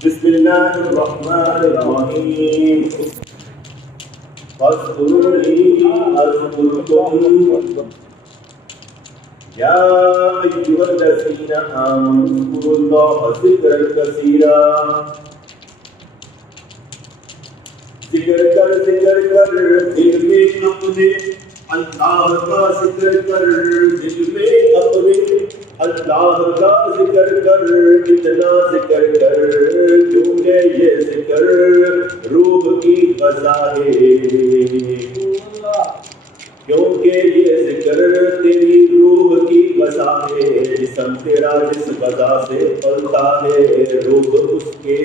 بسم الله الرحمن الرحيم فاذكروني أذكركم يا أيها الذين آمنوا اذكروا الله ذكرا كثيرا ذکر کر دل میں اپنے اللہ کا ذکر کر دل میں اپنے اللہ کا ذکر کر اتنا ذکر کر کیونکہ یہ ذکر روح کی غذا ہے کیونکہ یہ ذکر تیری روح کی غذا ہے جسم تیرا جس غذا سے پلتا ہے روح اس کے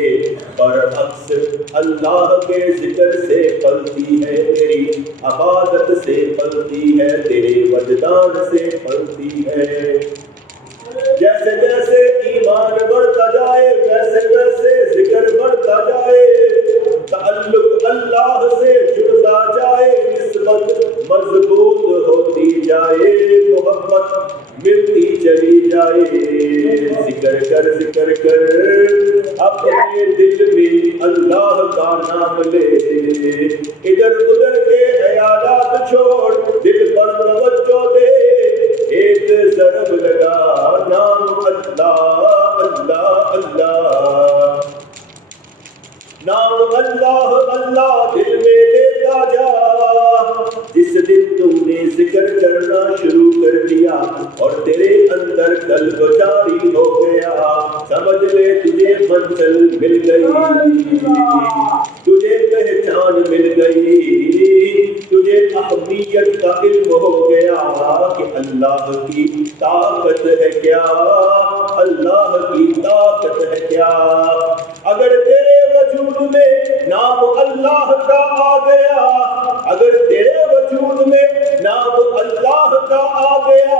برعکس اللہ کے ذکر سے پلتی ہے تیری عبادت سے پلتی ہے تیرے وجدان سے پلتی ہے جیسے جیسے ایمان بڑھتا جائے ویسے ویسے ذکر بڑھتا جائے تعلق اللہ سے جڑتا جائے نسبت مضبوط ہوتی جائے محبت ملتی چلی جائے ذکر کر اپنے دل میں اللہ کا نام لے ادھر ادھر کے خیالات چھوڑ دل پر توجہ دے ایک ضرب لگا نام اللہ اللہ اللہ نام اللہ اللہ دل میں لیتا جا جس دن تم نے ذکر کرنا شروع کر دیا اور تیرے اندر قلب جاری ہو گیا سمجھ لے تجھے منزل مل گئی تجھے پہچان مل گئی تجھے اہمیت کا علم ہو گیا کہ اللہ کی طاقت ہے کیا اللہ کی طاقت ہے کیا اگر تیرے وجود میں نام اللہ کا آ گیا اگر تیرے وجود میں نام اللہ کا آ گیا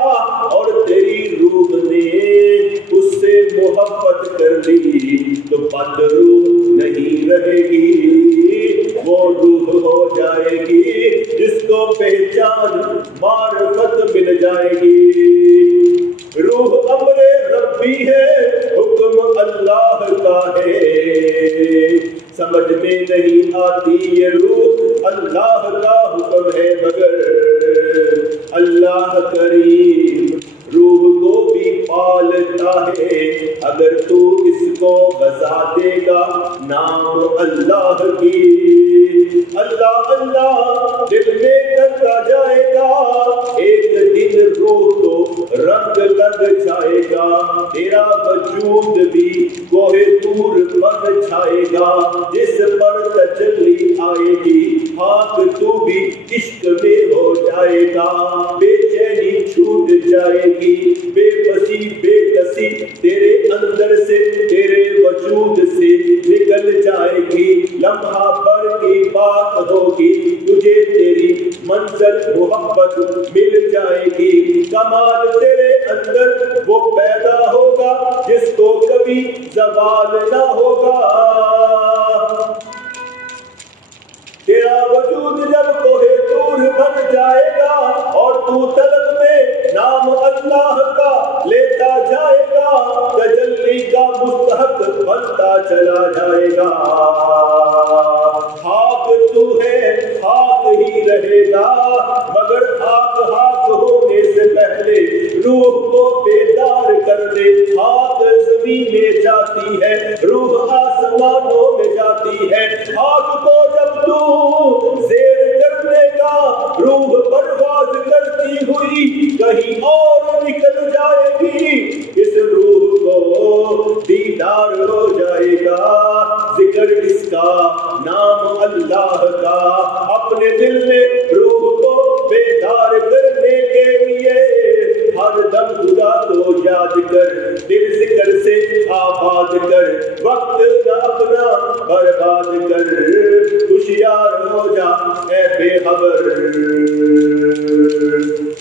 اور تیری روح نے اس سے محبت کر لی تو بد روح نہیں رہے گی وہ روح ہو جائے گی جس کو پہچان معرفت مل جائے گی روح امر ربی ہے حکم اللہ کا ہے سمجھ میں نہیں آتی یہ روح اللہ کا حکم ہے مگر اللہ کریم روح کو بھی پالتا ہے اگر تو اس کو غذا دے گا نام اللہ کی اللہ اللہ دل میں کرتا جائے گا ایک دن روح کو رنگ لگ جائے گا تیرا وجود بھی کوہ طور بن جائے گا جس پر تجلی آئے گی خاک تو بھی عشق میں ہو جائے گا بے چینی چھوٹ جائے گی بے بسی بے کسی تیرے اندر سے تیرے وجود سے نکل جائے گی لمحہ پر کی بات ہوگی تجھے تیری منزل محبت مل جائے گی کمال تیرے اندر وہ پیدا ہوگا جس کو کبھی زوال نہ ہوگا تیرا وجود جب کوہ طور بن جائے گا اور تو طلب میں نام اللہ کا لیتا جائے گا تجلی کا مستحق بنتا چلا جائے گا خاک تو ہے خاک ہی رہے گا مگر خاک ہونے سے پہلے روح کو بیدار کر دے خاک زمین میں جاتی ہے روح آسمانوں میں جاتی ہے خاک کو جب تو زیر کرنے کا روح پرواز کرتی ہوئی کہیں اور نکل جائے گی اس روح کو دیدار ہو جائے گا ذکر اس کا نام اللہ کا اپنے دل میں روح کو بیدار کرنے کے لیے ہر دم خدا کو یاد کر دل ذکر سے آباد کر وقت نہ اپنا برباد کر ہوشیار ہو جا اے بے خبر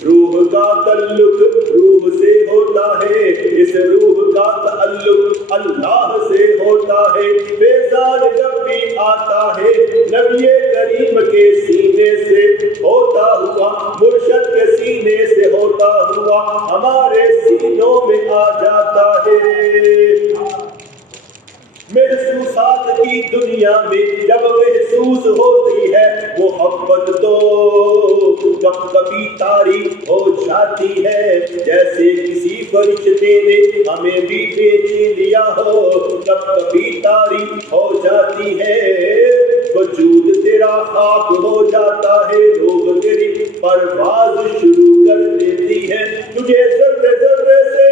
روح کا تعلق روح سے ہوتا ہے اس روح کا تعلق اللہ سے ہوتا ہے بیزار جب بھی آتا ہے نبی کریم کے سینے سے ہوتا ہوا مرشد کے سینے سے ہوتا ہوا ہمارے ہمارے سینوں میں آ جاتا ہے۔ محسوسات کی دنیا میں جب محسوس ہوتی ہے محبت تو کب کبھی تاریخ ہو جاتی ہے، جیسے کسی فرشتے نے ہمیں بھی بیچ لیا ہو، کب کبھی تاریخ ہو جاتی ہے، وجود تیرا خاک ہو جاتا ہے، روح تیری پرواز شروع کر دیتی ہے، تجھے ذرے ذرے سے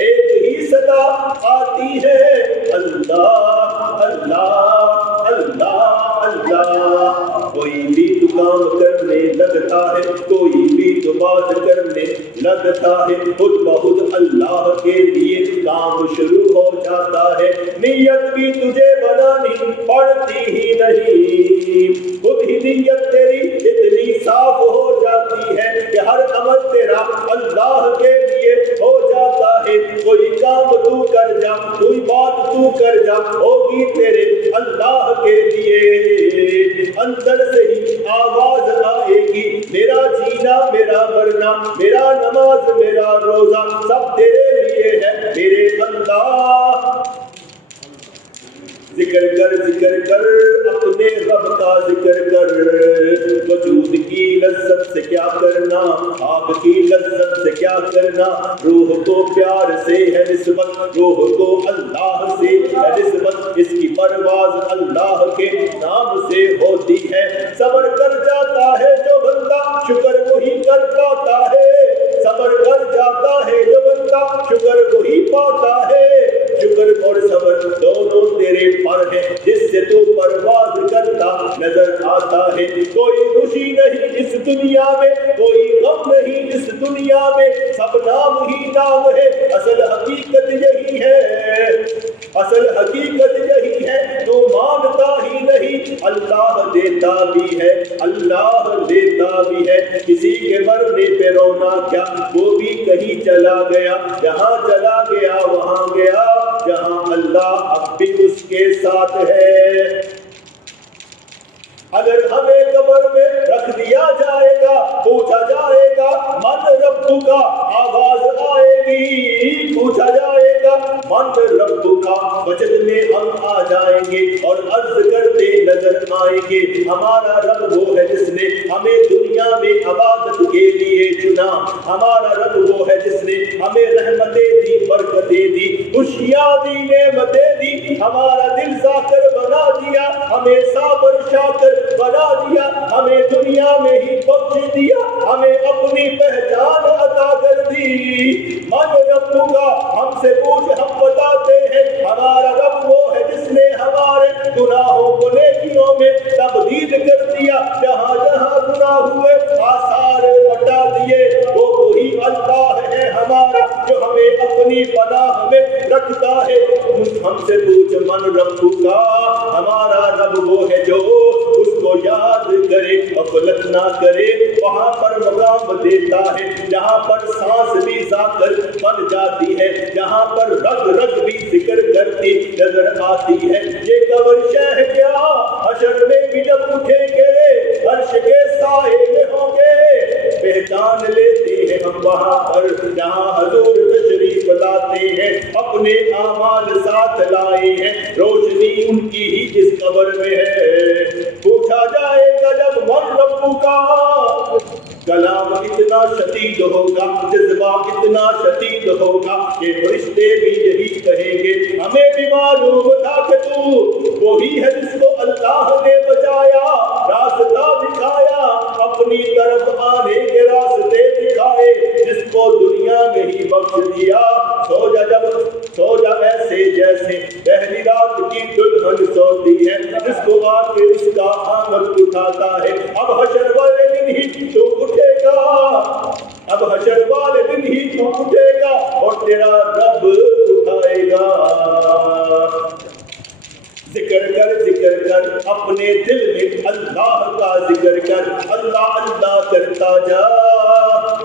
ایک ہی صدا آتی ہے، اللہ اللہ اللہ اللہ۔ کوئی بھی تو کام کرنے لگتا ہے، کوئی بھی تو بات کرنے لگتا ہے، خود بخود اللہ کے لیے کام شروع ہو جاتا ہے، نیت بھی تجھے بنانی پڑتی ہی نہیں، خود ہی نیت تیری اتنی صاف ہو جاتی ہے کہ ہر عمل تیرا اللہ کے لیے ہو جاتا ہے، کوئی کام تو کر جا، کوئی بات تو کر جا، ہوگی تیرے اللہ کے لیے، اندر سے ہی آواز آئے گی، میرا جینا میرا مرنا، میرا نماز میرا روزہ سب تیرے لیے ہے میرے اللہ۔ ذکر کر ذکر کر اپنے رب کا ذکر کر، وجود کی لذت سے کیا کرنا، آگ کی لذت سے کیا کرنا، روح کو پیار سے ہے نسبت، روح کو اللہ سے ہے نسبت، اس کی پرواز اللہ کے نام سے ہوتی ہے، صبر کر جاتا ہے جو بندہ شکر وہی کر پاتا ہے، صبر کر جاتا ہے جو بندہ شکر وہی پاتا ہے، شکر اور صبر دونوں تیرے پر ہے، جس سے تو پرواز کرتا نظر آتا ہے، کوئی خوشی نہیں اس دنیا میں، کوئی غم نہیں اس دنیا میں، سب نام ہی نام ہے، اصل حقیقت یہی ہے، اصل حقیقت یہی ہے، تو مانتا ہی نہیں، اللہ دیتا بھی ہے اللہ لیتا بھی ہے، کسی کے مرنے پہ رونا کیا، وہ بھی کہیں چلا گیا، جہاں چلا گیا وہاں گیا، جہاں اللہ اب بھی اس کے ساتھ ہے۔ اگر ہمیں قبر میں رکھ دیا جائے گا، پوچھا جائے گا من رب کا، آواز آئے گی، پوچھا جائے گا من رب کا، بچت میں ہم آ جائیں گے اور عرض کرتے نظر آئیں گے، ہمارا رب وہ ہے جس نے ہمیں دنیا میں عبادت کے لیے چنا، ہمارا رب وہ ہے جس نے ہمیں رحمتیں دی، برکتیں دی، خوشیاں دی، نعمتیں دی، ہمارا دل ذاکر بنا دیا، ہمیں صابر شاکر بنا دیا، ہمیں دنیا میں ہی بخش دیا، ہمیں اپنی پہچان عطا کر دی، من رب کا، ہم سے پوچھ ہم بتاتے ہیں، ہمارا رب وہ ہے جس نے ہمارے گناہوں کو نیکیوں میں تبدیل کر دیا، جہاں جہاں گناہ ہوئے آثار بتا دیے، وہ وہی اللہ ہے ہمارا جو ہمیں اپنی پناہ میں رکھتا ہے، ہم سے پوچھ من رب کا، ہمارا رب وہ ہے جو اس کو یاد کرے غفلت نہ کرے، وہاں پر مقام دیتا ہے، جہاں پر سانس بھی ذاکر بن جاتی ہے، جہاں پر رگ رگ بھی ذکر کرتی نظر آتی ہے، یہ قبر شہ کیا حشر میں بھی جب اٹھیں گے عرش کے سائے میں ہوں گے، پہچان لیتے ہیں ہم وہاں پر جہاں حضور تشریف لاتے ہیں، اپنے اعمال ساتھ لائے ہیں، روشنی ان کی ہی اس قبر میں ہے، پوچھا جائے گا جب من رب کا، کلام اتنا شدید ہوگا، جذبہ اتنا شدید ہوگا کہ فرشتے بھی یہی کہیں گے، ہمیں بھی معلوم تھا کہ تو وہی ہے جس کو اللہ نے بچایا، راستہ دکھایا، اپنی طرف آنے کے راستے دکھائے، جس کو دنیا میں ہی بخش دیا، سو جا جب سو جا ایسے جیسے پہلی رات کی دلہن سوتی ہے، جس کو آ کے اس کا آمد اٹھاتا ہے، اب حشر والے دن ہی تو اٹھے گا، اب حشر والے دن ہی تو اٹھے گا اور تیرا رب اٹھائے گا، ذکر کر اپنے دل میں اللہ کا ذکر کر، اللہ اللہ کرتا جا،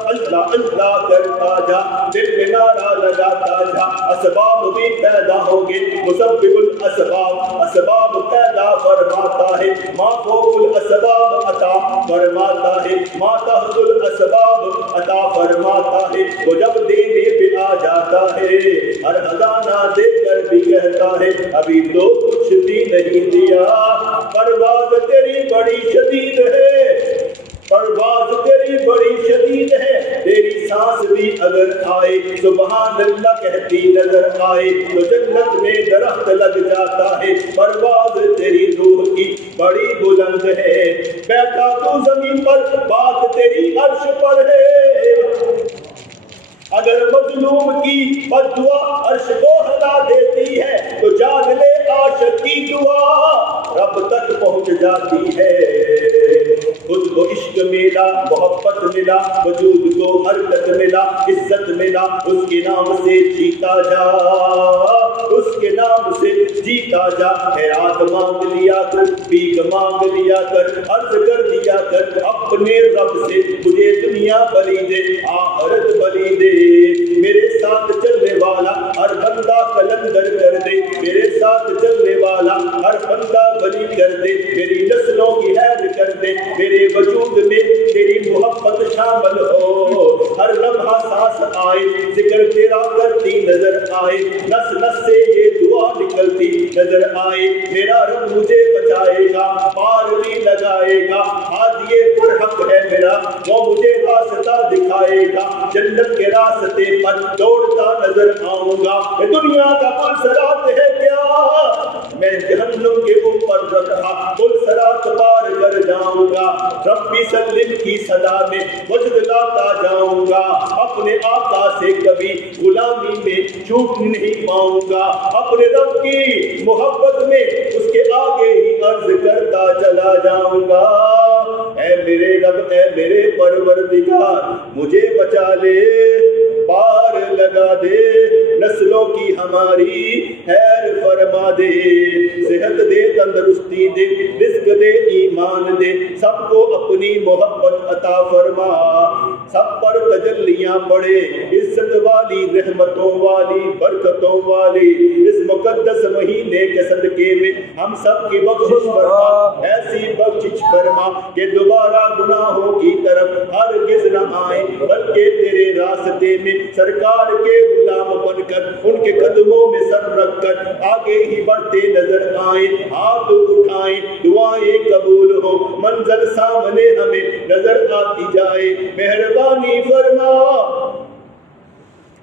اللہ اللہ کرتا جا، دل میں نعرہ لگاتا جا، اسباب بھی پیدا ہوں گے، مسبب الاسباب اسباب پیدا فرماتا ہے، ما فوق الاسباب عطا فرماتا ہے، ما تحت الاسباب عطا فرماتا ہے، وہ جب دینے پہ آ جاتا ہے ہر خزانہ دے کر بھی کہتا ہے ابھی تو کچھ بھی نہیں دیا، پرواز تیری بڑی شدید ہے، پرواز تیری بڑی شدید ہے، تیری سانس بھی اگر آئے سبحان اللہ کہتی نظر آئے تو جنت میں درخت لگ جاتا ہے، پرواز تیری روح کی بڑی بلند ہے، بیٹھا تو زمین پر بات تیری عرش پر ہے، اگر مظلوم کی بد دعا عرش کو ہلا دیتی ہے تو جان لے عاشق کی دعا رب تک پہنچ جاتی ہے، خود کو عشق ملا، محبت ملا، وجود کو حرکت ملا، عزت ملا، اس کے نام سے جیتا جا، اس کے نام سے جیتا جا، خیرات مانگ لیا کر، بھیک مانگ لیا کر، عرض کر دیا کر اپنے رب سے مجھے دنیا بلی دے آخرت بلی دے، میرے ساتھ چلنے والا ہر بندہ کلندر کر دے، میرے ساتھ چلنے والا ہر بندہ بلی کر دے، میری نسلوں کی حید کر دے، میرے وجود میں تیری محبت شامل ہو، ہر لمحہ سانس آئے ذکر تیرا کرتی نظر آئے، نس نس سے یہ دعا نکلتی نظر آئے، میرا رب مجھے بچائے گا، پار بھی لگائے گا، ہادی برحق ہے میرا، وہ مجھے راستہ دکھائے گا، جنت کے راستے پر دوڑتا نظر آؤں گا، دنیا کا پل صراط ہے کیا میں جہنم کے اوپر رکھا پل صراط پار کر جاؤں گا، ربی سلم کی صدا میں وجد لاتا جاؤں گا، اپنے آقا سے کبھی غلامی میں چوک نہیں پاؤں گا، اپنے رب کی محبت میں اس کے آگے ہی عرض کرتا چلا جاؤں گا، اے میرے رب اے میرے پروردگار مجھے بچا لے، پار لگا دے، نسلوں کی ہماری خیر فرما دے، صحت دے، تندرستی دے، رزق دے، ایمان دے، سب کو اپنی محبت عطا فرما، سب پر تجلیاں پڑے، عزت والی، رحمتوں والی، برکتوں والی، اس مقدس مہینے کے صدقے میں ہم سب کی بخشش فرما، ایسی بخشش فرما کہ دوبارہ گناہوں کی طرف ہرگز نہ آئیں، بلکہ تیرے راستے میں سرکار کے غلام بن کر ان کے قدموں میں سر رکھ کر آگے ہی بڑھتے نظر آئیں، ہاتھ اٹھائیں، دعائیں قبول ہو، منزل سامنے ہمیں نظر آتی جائے، مہربانی فرما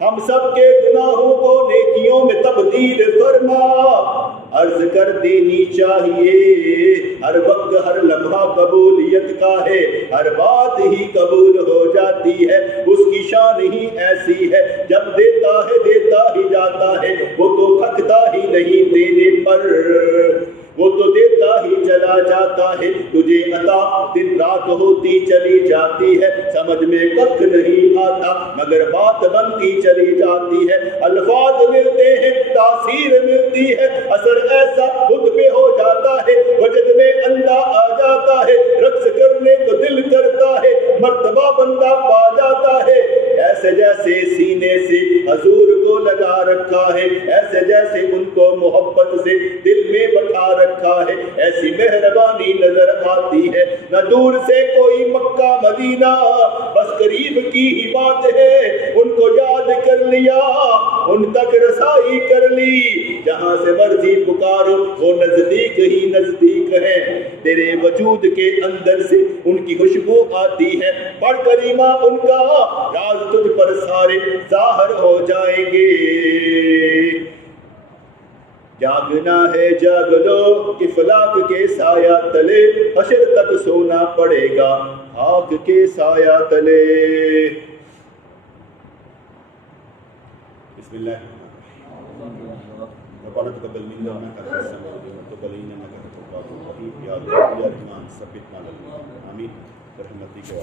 ہم سب کے گناہوں کو نیکیوں میں تبدیل فرما، عرض کر دینی چاہیے ہر وقت ہر لمحہ قبولیت کا ہے، ہر بات ہی قبول ہو جاتی ہے، اس کی شان ہی ایسی ہے، جب دیتا ہی جاتا ہے، وہ تو تھکتا ہی نہیں دینے پر، وہ تو دیتا ہی چلا جاتا ہے، تجھے عطا دن رات ہوتی چلی جاتی ہے، سمجھ میں کچھ نہیں آتا مگر بات بنتی چلی جاتی ہے، الفاظ ملتے ہیں، تاثیر ملتی ہے، اثر ایسا خود پہ ہو جاتا ہے، وجد میں اندھا آ جاتا ہے، رقص کرنے کو دل کرتا ہے، مرتبہ بندہ پا جاتا ہے، ایسے جیسے سینے سے حضور کو لگا رکھا ہے، ایسے جیسے ان کو محبت سے دل میں بٹھا رکھا ہے، ایسی مہربانی نظر آتی ہے، نہ دور سے کوئی مکہ مدینہ، بس قریب کی ہی بات ہے، ان کو یاد کر لیا، ان تک رسائی کر لی، جہاں سے مرضی پکارو وہ نزدیک ہی نزدیک ہے، تیرے وجود کے اندر سے ان کی خوشبو آتی ہے، پڑھ کریمہ ان کا راز تجھ پر سارے ظاہر ہو جائیں گے، جاگنا ہے جاگ لو افلاک کے سایہ تلے، حشر تک سونا پڑے گا خاک کے سایہ تلے۔ بسم اللہ ربنا تقبل منا انك انت السميع العليم وتب علينا انك انت التواب الرحيم، یا اللہ یا رحمان ثبتنا آمین برحمتک یا